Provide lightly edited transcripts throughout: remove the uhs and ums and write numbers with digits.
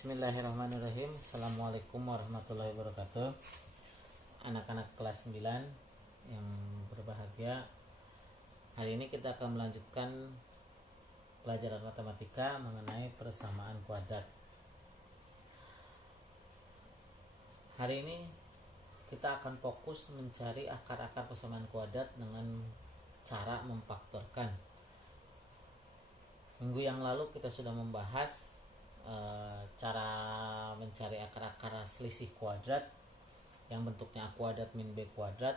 Bismillahirrahmanirrahim. Assalamualaikum warahmatullahi wabarakatuh. Anak-anak kelas 9 yang berbahagia, hari ini kita akan melanjutkan pelajaran matematika mengenai persamaan kuadrat. Hari ini kita akan fokus mencari akar-akar persamaan kuadrat dengan cara memfaktorkan. Minggu yang lalu kita sudah membahas cara mencari akar-akar selisih kuadrat yang bentuknya A kuadrat min B kuadrat.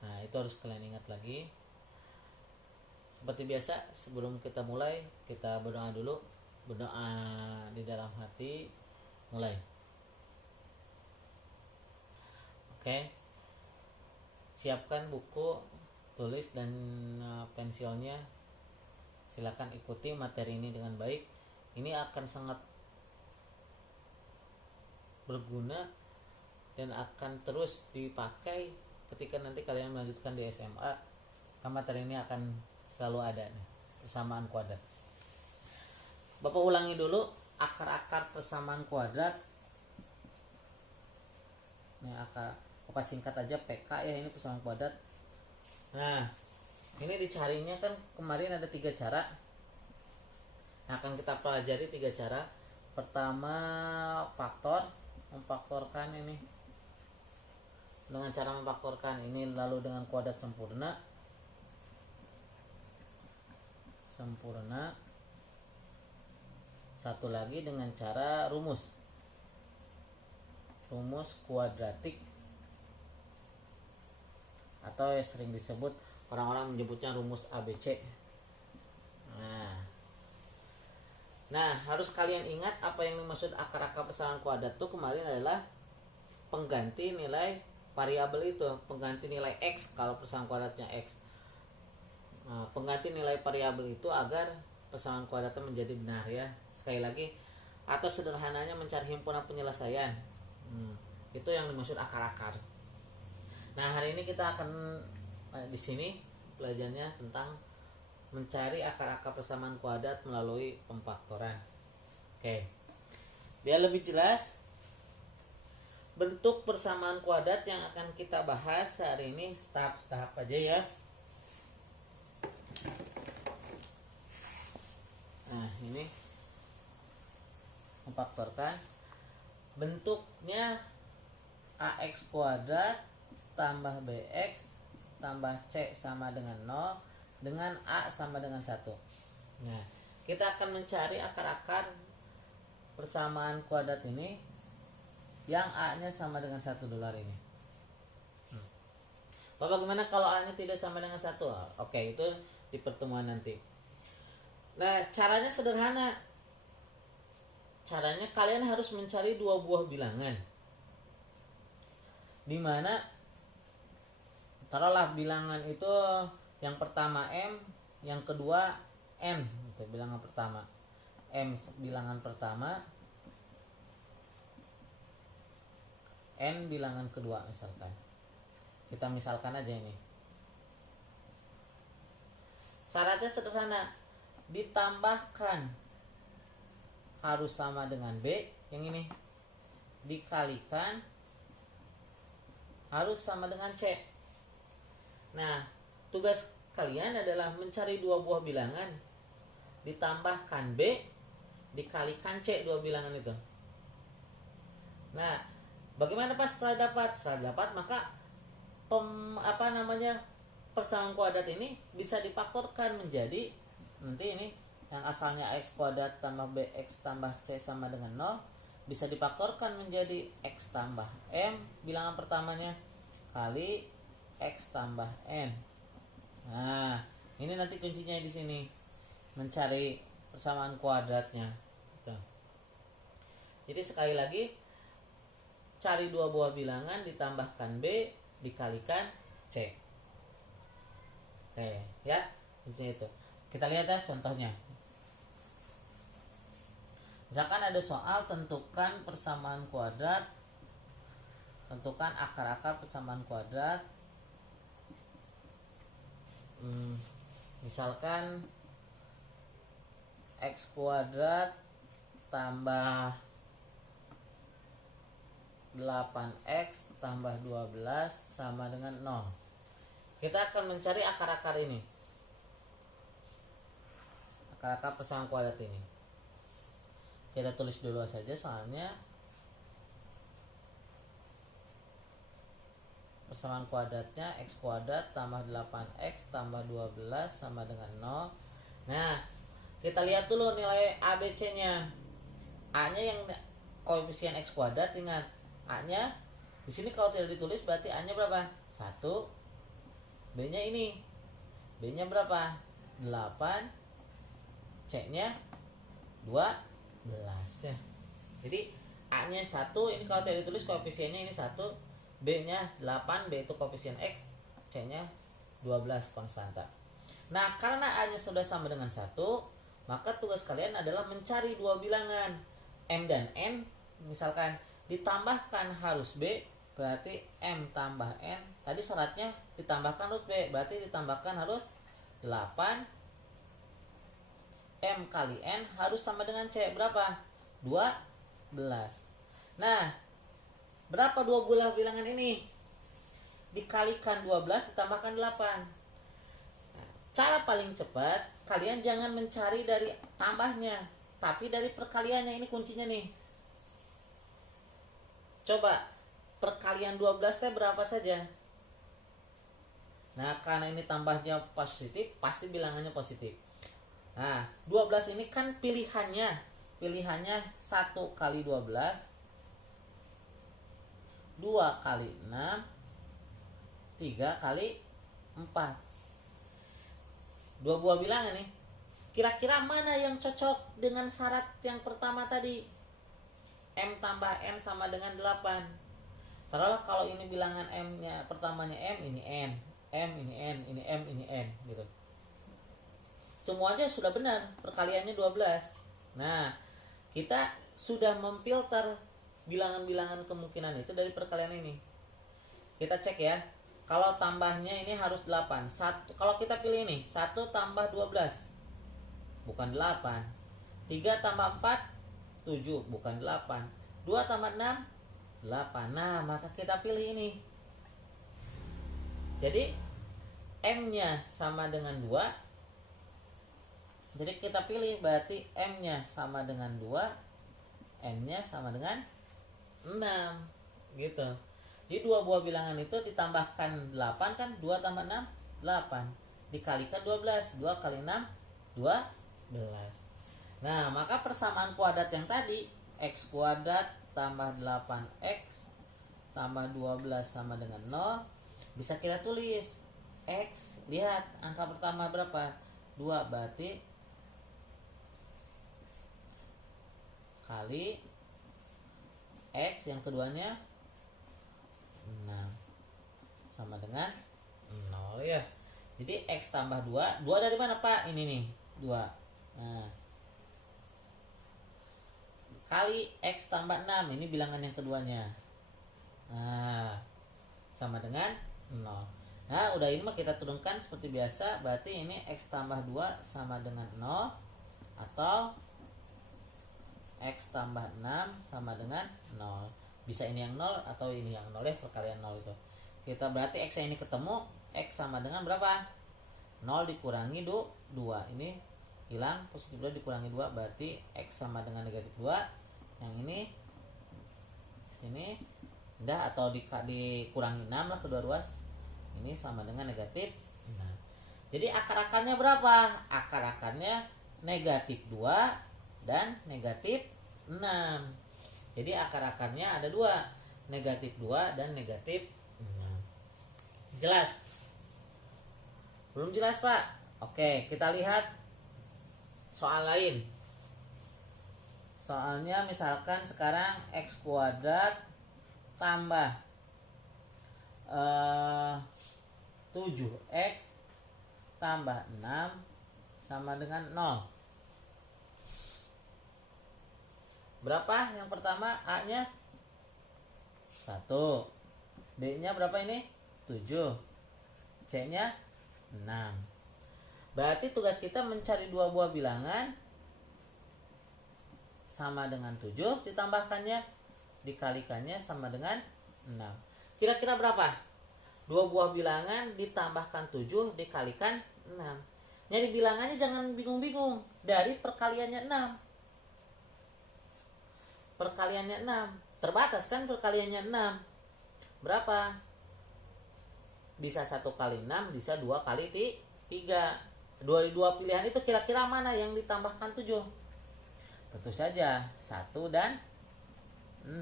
Nah, itu harus kalian ingat lagi. Seperti biasa, sebelum kita mulai, kita berdoa dulu. Berdoa di dalam hati. Mulai. Oke. Siapkan buku, tulis dan pensilnya. Silakan ikuti materi ini dengan baik. Ini akan sangat berguna dan akan terus dipakai ketika nanti kalian melanjutkan di SMA. Materi ini akan selalu ada nih, persamaan kuadrat. Bapak ulangi dulu akar-akar persamaan kuadrat. Ini akar, Bapak singkat aja PK ya, ini persamaan kuadrat. Nah, ini dicarinya kan kemarin ada 3 cara. Nah, akan kita pelajari 3 cara. Pertama, memfaktorkan ini. Dengan cara memfaktorkan ini lalu dengan kuadrat sempurna. Satu lagi dengan cara rumus kuadratik, atau yang sering disebut orang-orang menyebutnya rumus ABC. Nah, harus kalian ingat apa yang dimaksud akar-akar persamaan kuadrat itu kemarin adalah pengganti nilai variabel itu, pengganti nilai X kalau persamaan kuadratnya X. Nah, pengganti nilai variabel itu agar persamaan kuadratnya menjadi benar ya. Sekali lagi, atau sederhananya mencari himpunan penyelesaian. Itu yang dimaksud akar-akar. Nah, hari ini kita akan di sini belajarnya tentang mencari akar-akar persamaan kuadrat melalui pemfaktoran. Oke. Biar lebih jelas, bentuk persamaan kuadrat yang akan kita bahas hari ini tahap-tahap aja ya. Nah, ini memfaktorkan. Bentuknya AX kuadrat tambah BX tambah C sama dengan 0 dengan A sama dengan 1. Nah, kita akan mencari akar-akar persamaan kuadrat ini yang A-nya sama dengan $1 ini. Bapak, bagaimana kalau A-nya tidak sama dengan 1? Oke, itu di pertemuan nanti. Nah, caranya sederhana. Caranya kalian harus mencari 2 buah bilangan. Dimana taruhlah bilangan itu yang pertama M, yang kedua N, itu bilangan pertama. M bilangan pertama, N bilangan kedua misalkan. Kita misalkan aja ini. Syaratnya sederhana, ditambahkan harus sama dengan B, yang ini. Dikalikan harus sama dengan C. Nah, tugas kalian adalah mencari 2 buah bilangan, ditambahkan B, dikalikan C 2 bilangan itu. Nah, bagaimana pas setelah dapat? Setelah dapat maka persamaan kuadrat ini bisa difaktorkan menjadi nanti ini yang asalnya X kuadrat tambah BX tambah C sama dengan 0 bisa difaktorkan menjadi X tambah M bilangan pertamanya kali X tambah N. Nah, ini nanti kuncinya di sini, mencari persamaan kuadratnya. Jadi sekali lagi, cari 2 buah bilangan, ditambahkan B, dikalikan C. Oke, ya, kuncinya itu. Kita lihat ya contohnya. Misalkan ada soal tentukan persamaan kuadrat, tentukan akar-akar persamaan kuadrat. Misalkan X kuadrat tambah 8x tambah 12 sama dengan 0. Kita akan mencari akar-akar ini. Akar-akar persamaan kuadrat ini. Kita tulis dulu saja soalnya persamaan kuadratnya x kuadrat tambah 8x tambah 12 sama dengan 0. Nah, kita lihat dulu nilai ABC-nya. A-nya yang koefisien x kuadrat, ingat A-nya di sini kalau tidak ditulis berarti A-nya berapa? 1. B-nya ini. B-nya berapa? 8. C-nya 12 ya. Jadi A-nya 1, ini kalau tidak ditulis koefisiennya ini 1. B-nya 8, B itu koefisien X, C-nya 12 konstanta. Nah, karena A-nya sudah sama dengan 1, maka tugas kalian adalah mencari dua bilangan M dan N. Misalkan ditambahkan harus B, berarti M tambah N. Tadi syaratnya ditambahkan harus B, berarti ditambahkan harus 8. M kali N harus sama dengan C, berapa? 12. Nah, berapa dua buah bilangan ini? Dikalikan 12 ditambahkan 8. Cara paling cepat, kalian jangan mencari dari tambahnya, tapi dari perkaliannya. Ini kuncinya nih. Coba perkalian 12 teh berapa saja? Nah, karena ini tambahnya positif, pasti bilangannya positif. Nah, 12 ini kan pilihannya 1 kali 12, 2 kali 6, 3 kali 4. Dua buah bilangan nih. Kira-kira mana yang cocok dengan syarat yang pertama tadi? M tambah N sama dengan 8. Taruhlah kalau ini bilangan M-nya pertamanya M, ini N, M ini N, ini M ini N gitu. Semuanya sudah benar, perkaliannya 12. Nah, kita sudah memfilter bilangan-bilangan kemungkinan itu dari perkalian ini. Kita cek ya. Kalau tambahnya ini harus 8. Kalau kita pilih ini 1 tambah 12, bukan 8. 3 tambah 4, 7, bukan 8. 2 tambah 6, 8. Nah, maka kita pilih ini. Jadi M-nya sama dengan 2. Jadi kita pilih berarti M-nya sama dengan 2, N-nya sama dengan 6 gitu. Jadi dua buah bilangan itu ditambahkan 8 kan, 2 tambah 6 8, dikalikan 12, 2 kali 6 12. Nah, maka persamaan kuadrat yang tadi x kuadrat tambah 8x tambah 12 sama dengan 0 bisa kita tulis x, lihat angka pertama berapa? 2, berarti kali x yang keduanya 6 sama dengan 0 ya. Jadi x tambah 2 dari mana Pak? Ini nih 2. Nah, kali x tambah 6, ini bilangan yang keduanya. Nah, sama dengan 0. Nah, udah ini mah kita turunkan seperti biasa. Berarti ini x tambah 2 sama dengan 0, atau x tambah 6 sama dengan 0. Bisa ini yang 0 atau ini yang 0 ya, perkalian 0 itu. Kita berarti x ini ketemu, x sama dengan berapa? 0 dikurangi 2. Ini hilang, positif 2 dikurangi 2, berarti x sama dengan negatif 2. Yang ini sini udah, atau dikurangi 6 lah, kedua ruas. Ini sama dengan negatif 6. Jadi akar-akarnya berapa? Akar-akarnya negatif 2 dan negatif 6. Jadi akar-akarnya ada 2, negatif 2 dan negatif 6. Jelas? Belum jelas Pak? Oke, kita lihat soal lain. Soalnya misalkan sekarang x kuadrat tambah 7x tambah 6 sama dengan 0. Berapa yang pertama? A-nya 1, B-nya berapa ini? 7, C-nya 6. Berarti tugas kita mencari dua buah bilangan 1 sama dengan 7 ditambahkannya dikalikannya sama dengan 6. Kira-kira berapa? Dua buah bilangan ditambahkan 7 dikalikan 6. Nyari bilangannya jangan bingung-bingung. Dari perkaliannya 6. Perkaliannya 6. Terbatas kan perkaliannya 6. Berapa? Bisa 1 kali 6, bisa 2 kali 3. Dua pilihan itu kira-kira mana yang ditambahkan 7? Tentu saja 1 dan 6.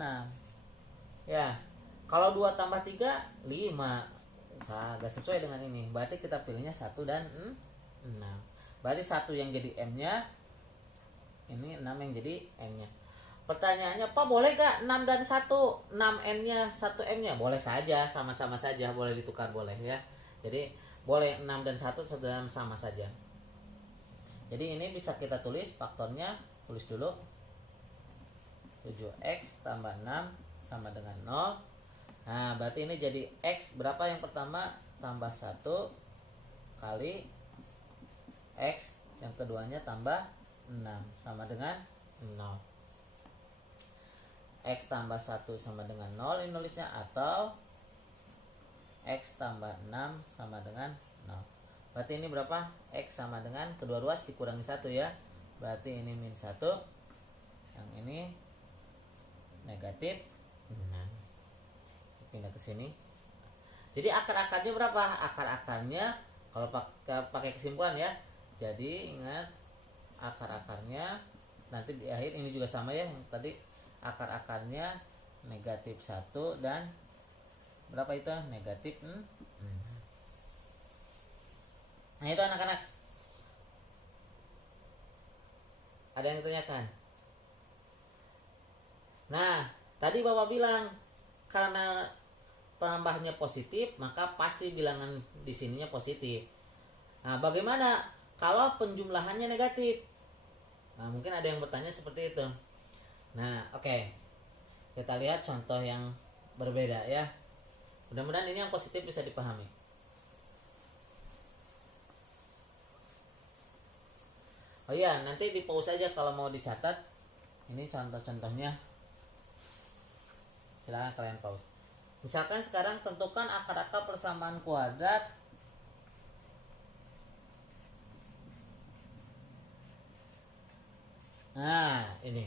Ya, kalau 2 tambah 3, 5. Agak sesuai dengan ini. Berarti kita pilihnya 1 dan 6. Berarti 1 yang jadi M-nya, ini 6 yang jadi M-nya. Pertanyaannya, Pak boleh gak 6 dan 1? 6N-nya, 1M-nya? Boleh saja, sama-sama saja. Boleh ditukar, boleh ya. Jadi boleh 6 dan 1 dan sama saja. Jadi ini bisa kita tulis faktornya. Tulis dulu 7x tambah 6 sama dengan 0. Nah berarti ini jadi x berapa yang pertama? Tambah 1 kali x yang keduanya tambah 6 sama dengan 0. X tambah 1 sama dengan 0 ini nulisnya, atau X tambah 6 sama dengan 0. Berarti ini berapa? X sama dengan kedua ruas dikurangi 1 ya. Berarti ini min 1. Yang ini negatif 6. Pindah ke sini. Jadi akar-akarnya berapa? Akar-akarnya kalau pakai kesimpulan ya. Jadi ingat akar-akarnya nanti di akhir ini juga sama ya. Yang tadi akar-akarnya negatif 1 dan berapa itu? Negatif 6. Nah itu anak-anak. Ada yang ditanyakan? Nah tadi Bapak bilang karena tambahnya positif maka pasti bilangan di sininya positif. Nah bagaimana kalau penjumlahannya negatif? Nah mungkin ada yang bertanya seperti itu. Nah oke. Kita lihat contoh yang berbeda ya. Mudah-mudahan ini yang positif bisa dipahami. Oh iya, nanti di pause aja kalau mau dicatat. Ini contoh-contohnya. Silakan kalian pause. Misalkan sekarang tentukan akar-akar persamaan kuadrat Nah, ini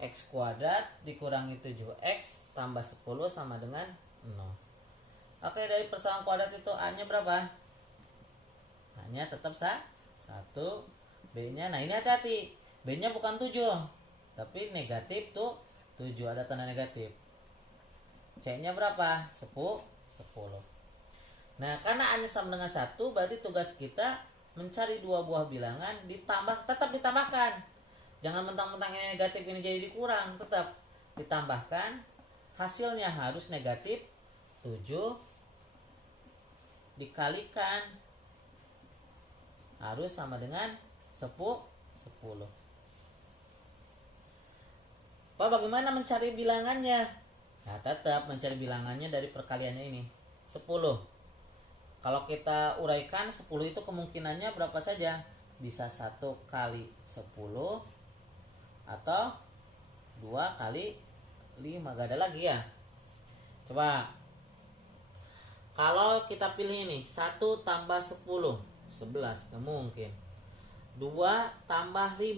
X kuadrat dikurangi 7X tambah 10 sama dengan 0. Oke, dari persamaan kuadrat itu A-nya berapa? A-nya tetap 1. B-nya, nah ini hati-hati. B-nya bukan 7, tapi negatif tuh 7, ada tanda negatif. C-nya berapa? 10. Nah, karena A-nya sama dengan 1, berarti tugas kita mencari dua buah bilangan tetap ditambahkan. Jangan mentang-mentang ini negatif ini jadi dikurang, tetap ditambahkan. Hasilnya harus negatif 7 dikalikan harus sama dengan 10. Pak bagaimana mencari bilangannya? Nah tetap mencari bilangannya dari perkaliannya ini 10. Kalau kita uraikan 10 itu kemungkinannya berapa saja? Bisa 1 kali 10 atau 2 kali 5. Gak ada lagi ya. Coba kalau kita pilih ini 1 tambah 10 11, gak mungkin. 2 tambah 5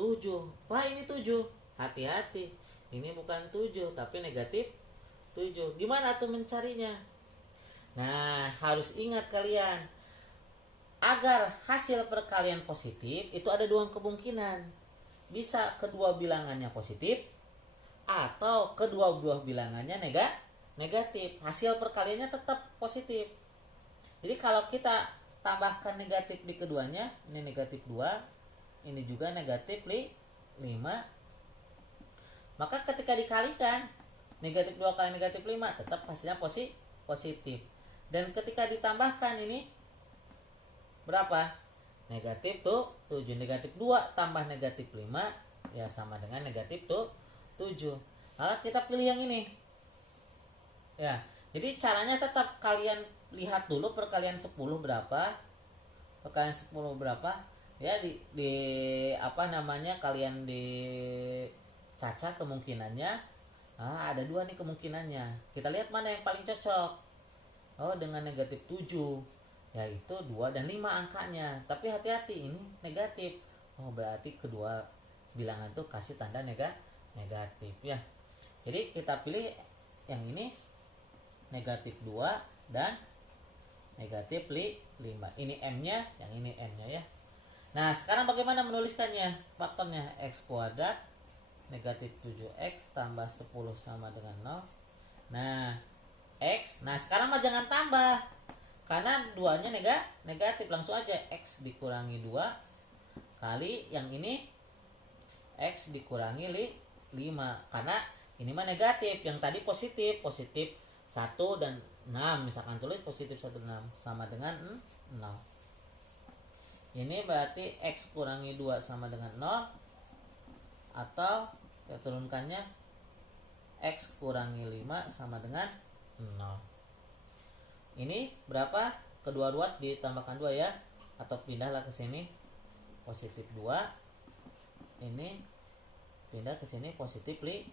7. Wah ini 7. Hati-hati, ini bukan 7 tapi negatif 7. Gimana tuh mencarinya? Nah harus ingat kalian, agar hasil perkalian positif itu ada dua kemungkinan. Bisa kedua bilangannya positif atau kedua buah bilangannya negatif. Hasil perkaliannya tetap positif. Jadi kalau kita tambahkan negatif di keduanya, ini negatif 2, ini juga negatif 5, maka ketika dikalikan negatif 2 kali negatif 5 tetap hasilnya positif. Dan ketika ditambahkan ini berapa? Negatif tuh 7. Negatif 2 tambah negatif 5 ya sama dengan negatif tuh 7. Maka kita pilih yang ini. Ya, jadi caranya tetap kalian lihat dulu perkalian 10 berapa. Perkalian 10 berapa? Ya di apa namanya, kalian dicaca kemungkinannya. Ada dua nih kemungkinannya. Kita lihat mana yang paling cocok. Oh, dengan negatif 7, yaitu 2 dan 5 angkanya. Tapi hati-hati, ini negatif. Oh, berarti kedua bilangan tuh kasih tanda negatif ya. Jadi kita pilih yang ini, negatif 2 dan negatif 5. Ini M-nya, yang ini N-nya ya. Nah, sekarang bagaimana menuliskannya? Faktornya X kuadrat negatif 7X tambah 10 sama dengan 0. Nah, X. Nah, sekarang mah jangan tambah, karena 2-nya negatif. Langsung aja X dikurangi 2 kali yang ini X dikurangi 5. Karena ini mah negatif, yang tadi positif 1 dan 6. Misalkan tulis positif 1 dan 6 sama dengan 0. Ini berarti X kurangi 2 sama dengan 0, atau kita turunkannya X kurangi 5 sama dengan 0. Ini berapa? Kedua ruas ditambahkan 2 ya, atau pindahlah ke sini positif 2. Ini pindah ke sini positif 5.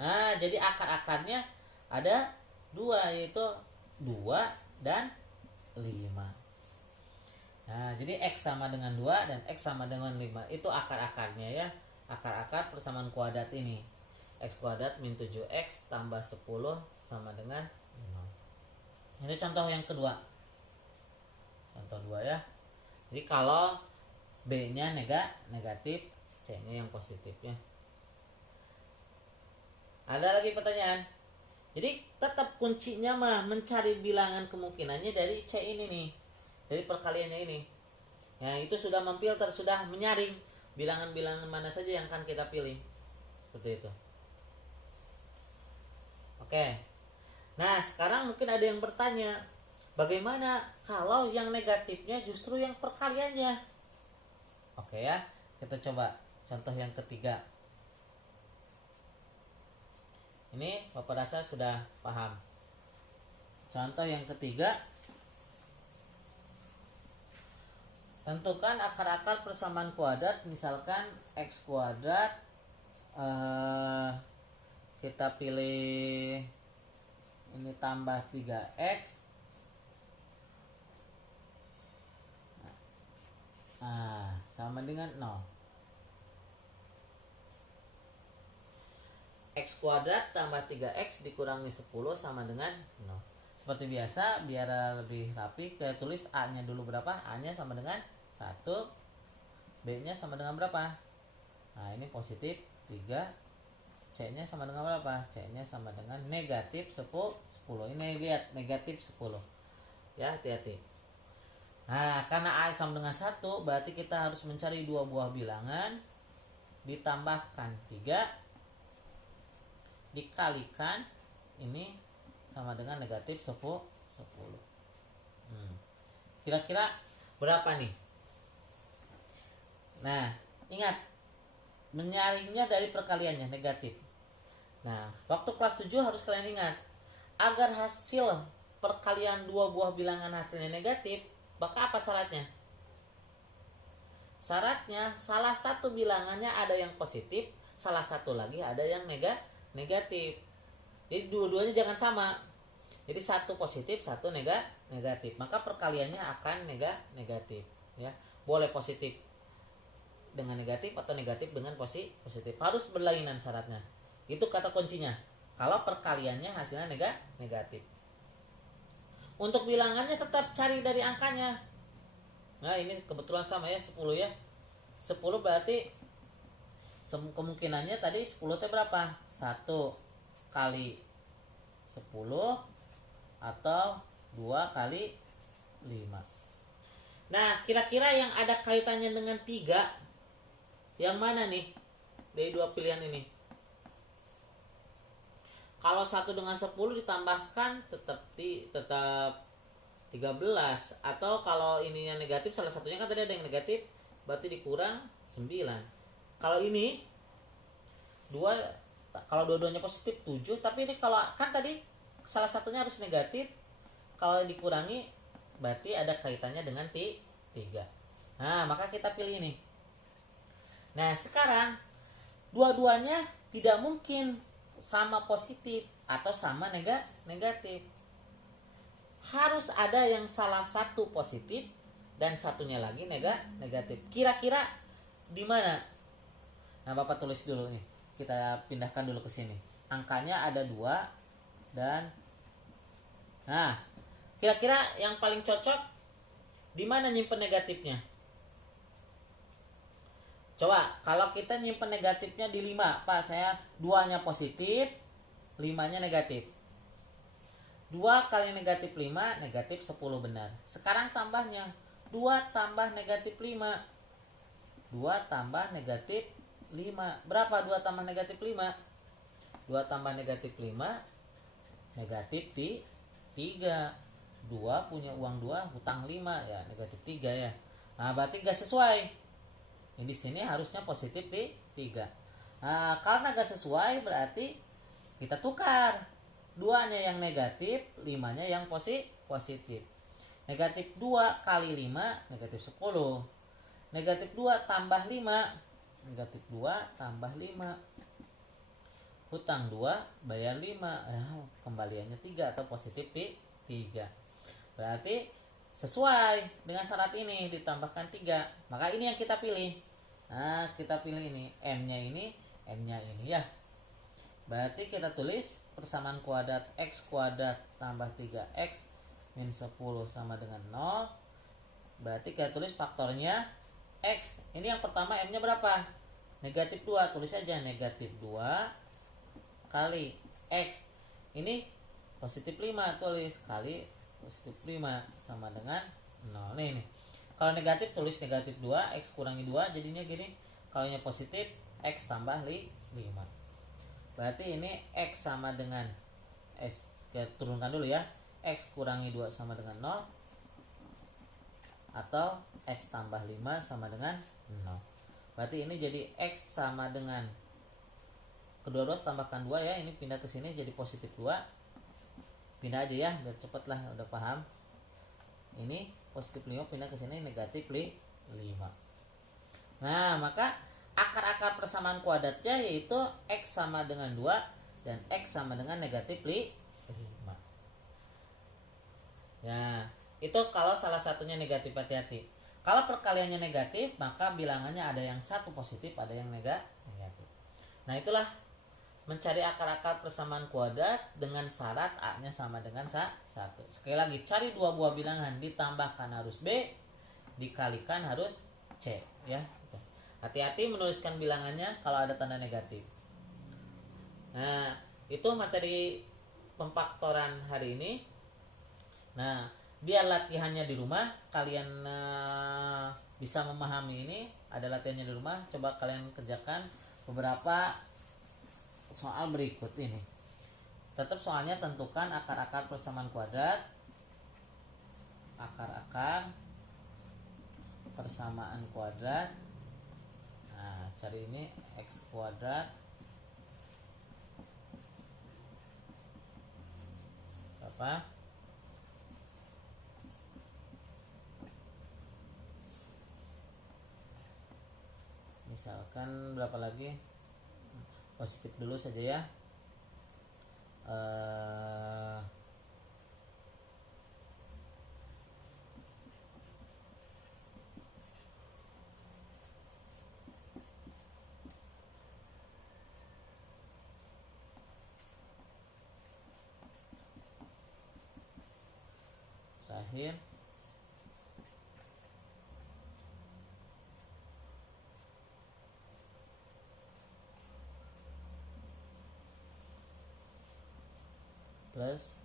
Nah, jadi akar-akarnya ada 2, yaitu 2 dan 5. Nah, jadi X sama dengan 2 dan X sama dengan 5. Itu akar-akarnya ya. Akar-akar persamaan kuadrat ini. X kuadrat min 7X tambah 10 sama dengan 0. Ini contoh yang kedua. Contoh 2 ya. Jadi kalau B-nya negatif, C-nya yang positif ya. Ada lagi pertanyaan? Jadi tetap kuncinya mah mencari bilangan kemungkinannya dari C ini nih. Dari perkaliannya ini. Ya, itu sudah memfilter, sudah menyaring bilangan-bilangan mana saja yang akan kita pilih. Seperti itu. Oke. Nah, sekarang mungkin ada yang bertanya, bagaimana kalau yang negatifnya justru yang perkaliannya? Oke ya, kita coba contoh yang ketiga. Ini Bapak rasa sudah paham. Contoh yang ketiga, tentukan akar-akar persamaan kuadrat. Misalkan X kuadrat, kita pilih ini tambah 3X. Sama dengan 0. X kuadrat tambah 3X dikurangi 10 sama dengan 0. Seperti biasa, biar lebih rapi, kita tulis A-nya dulu berapa? A-nya sama dengan 1. B-nya sama dengan berapa? Nah, ini positif 3. C-nya sama dengan berapa? C-nya sama dengan negatif 10. Ini lihat, negatif 10. Ya, hati-hati. Nah, karena A sama dengan 1, berarti kita harus mencari 2 buah bilangan, ditambahkan 3, dikalikan ini sama dengan negatif 10. Kira-kira berapa nih? Nah, ingat, menyaringnya dari perkaliannya negatif. Nah, waktu kelas 7 harus kalian ingat, agar hasil perkalian 2 buah bilangan hasilnya negatif, maka apa syaratnya? Syaratnya salah satu bilangannya ada yang positif, salah satu lagi ada yang negatif. Jadi dua-duanya jangan sama. Jadi satu positif, satu negatif. Maka perkaliannya akan negatif ya. Boleh positif dengan negatif atau negatif dengan positif. Harus berlainan syaratnya. Itu kata kuncinya. Kalau perkaliannya hasilnya negatif. Untuk bilangannya tetap cari dari angkanya. Nah, ini kebetulan sama ya, 10 ya. 10 berarti kemungkinannya tadi 10 itu berapa? 1 kali 10 atau 2 kali 5. Nah, kira-kira yang ada kaitannya dengan 3 yang mana nih dari dua pilihan ini? Kalau 1 dengan 10 ditambahkan tetap 13, atau kalau ini yang negatif, salah satunya kan tadi ada yang negatif, berarti dikurang 9. Kalau ini kalau dua-duanya positif 7, tapi ini kalau kan tadi salah satunya harus negatif, kalau dikurangi berarti ada kaitannya dengan 3. Nah, maka kita pilih ini. Nah, sekarang dua-duanya tidak mungkin sama positif atau sama negatif. Harus ada yang salah satu positif dan satunya lagi negatif. Kira-kira di mana? Nah, Bapak tulis dulu nih. Kita pindahkan dulu ke sini. Angkanya ada 2 dan nah, kira-kira yang paling cocok di mana nyimpen negatifnya? Coba kalau kita nyimpen negatifnya di 5, Pak, saya 2-nya positif, 5-nya negatif. 2 kali negatif 5, negatif 10 benar. Sekarang tambahnya 2 tambah negatif 5. 2 tambah negatif 5. Berapa 2 tambah negatif 5? 2 tambah negatif 5 negatif 3. 2 punya uang 2, hutang 5 ya, negatif 3 ya. Nah, berarti gak sesuai. Ini di sini harusnya positif di 3. Nah, karena gak sesuai berarti kita tukar. 2-nya yang negatif, 5-nya yang positif. Negatif 2 kali 5 negatif 10. Negatif 2 tambah 5, negatif 2 tambah 5. Hutang 2, bayar 5. Kembaliannya 3 atau positif 3. Berarti sesuai dengan syarat ini, ditambahkan 3. Maka ini yang kita pilih. Nah, kita pilih ini, M-nya ini, M-nya ini ya. Berarti kita tulis persamaan kuadrat X kuadrat tambah 3X min 10 sama dengan 0. Berarti kita tulis faktornya X. Ini yang pertama, M-nya berapa? Negatif 2. Tulis aja negatif 2 kali X. Ini positif 5. Tulis kali positif 5 sama dengan 0. Nih. Kalau negatif tulis negatif 2, X kurangi 2 jadinya gini. Kalau nya positif, X tambah 5. Berarti ini X sama dengan X. Kita turunkan dulu ya. X kurangi 2 sama dengan 0. Atau X tambah 5 sama dengan 0. Berarti ini jadi X sama dengan kedua-dua tambahkan 2 ya. Ini pindah ke sini jadi positif 2. Pindah aja ya biar cepet lah, udah paham. Ini positif 5 pindah ke sini negatif 5. Nah, maka akar-akar persamaan kuadratnya yaitu X sama dengan 2 dan X sama dengan negatif 5. Ya, itu kalau salah satunya negatif, hati-hati. Kalau perkaliannya negatif, maka bilangannya ada yang satu positif, ada yang negatif. Nah, itulah mencari akar-akar persamaan kuadrat dengan syarat A-nya sama dengan 1. Sekali lagi, cari 2 buah bilangan, ditambahkan harus B, dikalikan harus C ya. Hati-hati menuliskan bilangannya kalau ada tanda negatif. Nah, itu materi pemfaktoran hari ini. Nah, biar latihannya di rumah kalian bisa memahami ini, ada latihannya di rumah, coba kalian kerjakan beberapa soal berikut ini. Tetap soalnya tentukan akar-akar persamaan kuadrat. Akar-akar persamaan kuadrat. Nah, cari ini X kuadrat berapa? Misalkan berapa lagi? Positif dulu saja ya. Terakhir plus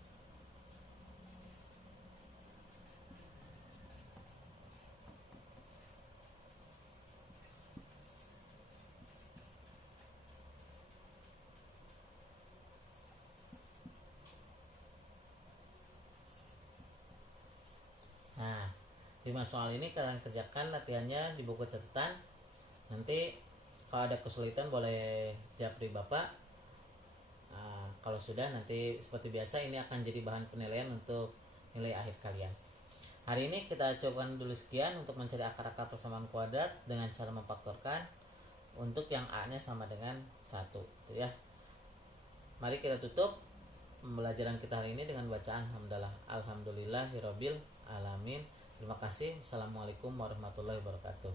Nah, 5 soal ini kalian kerjakan latihannya di buku catatan. Nanti kalau ada kesulitan boleh japri Bapak. Nah, kalau sudah nanti seperti biasa ini akan jadi bahan penilaian untuk nilai akhir kalian. Hari ini kita cobakan dulu sekian untuk mencari akar-akar persamaan kuadrat dengan cara memfaktorkan untuk yang A-nya sama dengan 1 gitu ya. Mari kita tutup pembelajaran kita hari ini dengan bacaan alhamdulillahirabbil alamin. Terima kasih. Assalamualaikum warahmatullahi wabarakatuh.